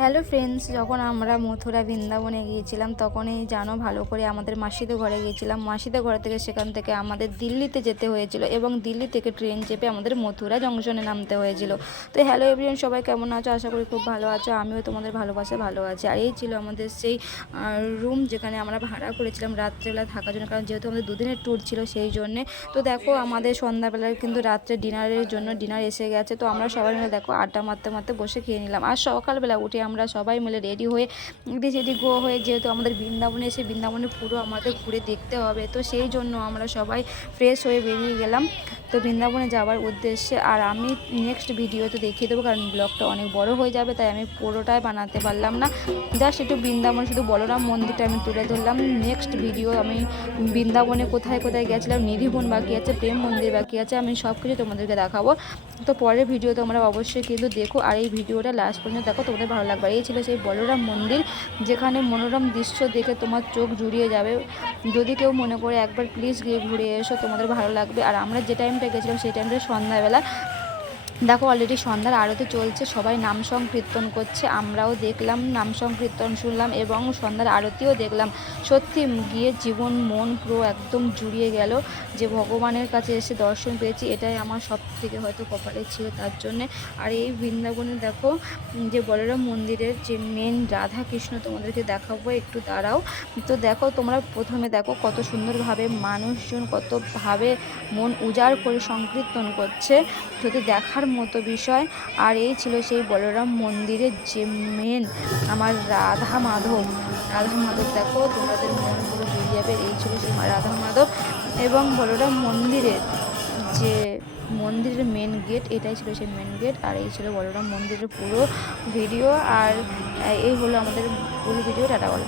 Hello friends, যখন আমরা মথুরা বৃন্দাবনে গিয়েছিলাম তখনই জানো ভালো করে আমাদের মাসিদের ঘরে গিয়েছিলাম। মাসিদের ঘর থেকে সেখান থেকে আমাদের দিল্লিতে যেতে হয়েছিল এবং দিল্লি থেকে ট্রেন চেপে আমাদের মথুরা জংশনে নামতে হয়েছিল। তো হ্যালো এভরিওয়ান, সবাই কেমন আছো? আশা করি খুব ভালো আছো। আমিও তোমাদের ভালোবাসা ভালো আছি। আর এই ছিল আমাদের সেই রুম যেখানে আমরা ভাড়া করেছিলাম রাত্রেবেলা থাকার জন্য, কারণ যেহেতু আমাদের দুদিনের ট্যুর ছিল সেই জন্যে। তো দেখো আমাদের সন্ধ্যাবেলায় কিন্তু রাত্রে ডিনারের জন্য ডিনার এসে গেছে। তো আমরা সবাই মিলে দেখো আড্ডা মারতে মারতে বসে খেয়ে নিলাম। আর সকালবেলা উঠে আমরা সবাই মিলে রেডি হয়ে রেডি গো হয়ে, যেহেতু আমাদের বৃন্দাবনে এসে বৃন্দাবনে পুরো আমাদের ঘুরে দেখতে হবে, তো সেই জন্য আমরা সবাই ফ্রেশ হয়ে বেরিয়ে গেলাম তো বৃন্দাবনে যাওয়ার উদ্দেশ্যে। আর আমি নেক্সট ভিডিওতে দেখিয়ে দেবো, কারণ ব্লগটা অনেক বড় হয়ে যাবে, তাই আমি পুরোটাই বানাতে পারলাম না। জাস্ট একটু বৃন্দাবন শুধু বলরাম মন্দিরটা আমি তুলে ধরলাম। নেক্সট ভিডিও আমি বৃন্দাবনে কোথায় কোথায় গেছিলাম, নিধিবন বাকি আছে, প্রেম মন্দির বাকি আছে, আমি সব কিছু তোমাদেরকে দেখাবো। তো পরের ভিডিও তোমরা অবশ্যই কিন্তু দেখো, আর এই ভিডিওটা লাস্ট পর্যন্ত দেখো, তোমাদের ভালো লাগবে। এই ছিল সেই বলরাম মন্দির, যেখানে মনোরম দৃশ্য দেখে তোমার চোখ জুড়িয়ে যাবে। যদি কেউ মনে করে একবার প্লিজ গিয়ে ঘুরে এসো, তোমাদের ভালো লাগবে। আর আমরা যে টাইমটা গেছিলাম সেই টাইমটা সন্ধ্যাবেলা। দেখো অলরেডি সন্ধ্যার আরতি চলছে, সবাই নাম সংকীর্তন করছে, আমরাও দেখলাম, নাম সংকীর্তন শুনলাম এবং সন্ধ্যার আরতিও দেখলাম। সত্যি গিয়ে জীবন মন পুরো একদম জুড়িয়ে গেল, যে ভগবানের কাছে এসে দর্শন পেয়েছি, এটাই আমার সব থেকে হয়তো কপালে ছিল তার জন্যে। আর এই বৃন্দাবনে দেখো যে বলরাম মন্দিরের যে মেন রাধা কৃষ্ণ তোমাদেরকে দেখাবো, একটু দাঁড়াও। তো দেখো তোমরা প্রথমে দেখো কত সুন্দরভাবে মানুষজন কতভাবে মন উজাড় করে সংকীর্তন করছে, যদি দেখার মতো বিষয়। আর এই ছিল সেই বলরাম মন্দিরের যে মেন আমার রাধা মাধব দেখো, তোমাদের মন পুরো জুড়িয়ে যাবে। এই ছিল সেই রাধা মাধব এবং বলরাম মন্দিরের যে মন্দিরের মেন গেট, এটাই ছিল সেই মেন গেট। আর এই ছিল বলরাম মন্দিরের পুরো ভিডিও। আর এই হলো আমাদের ফুল ভিডিও। টাটা বলো।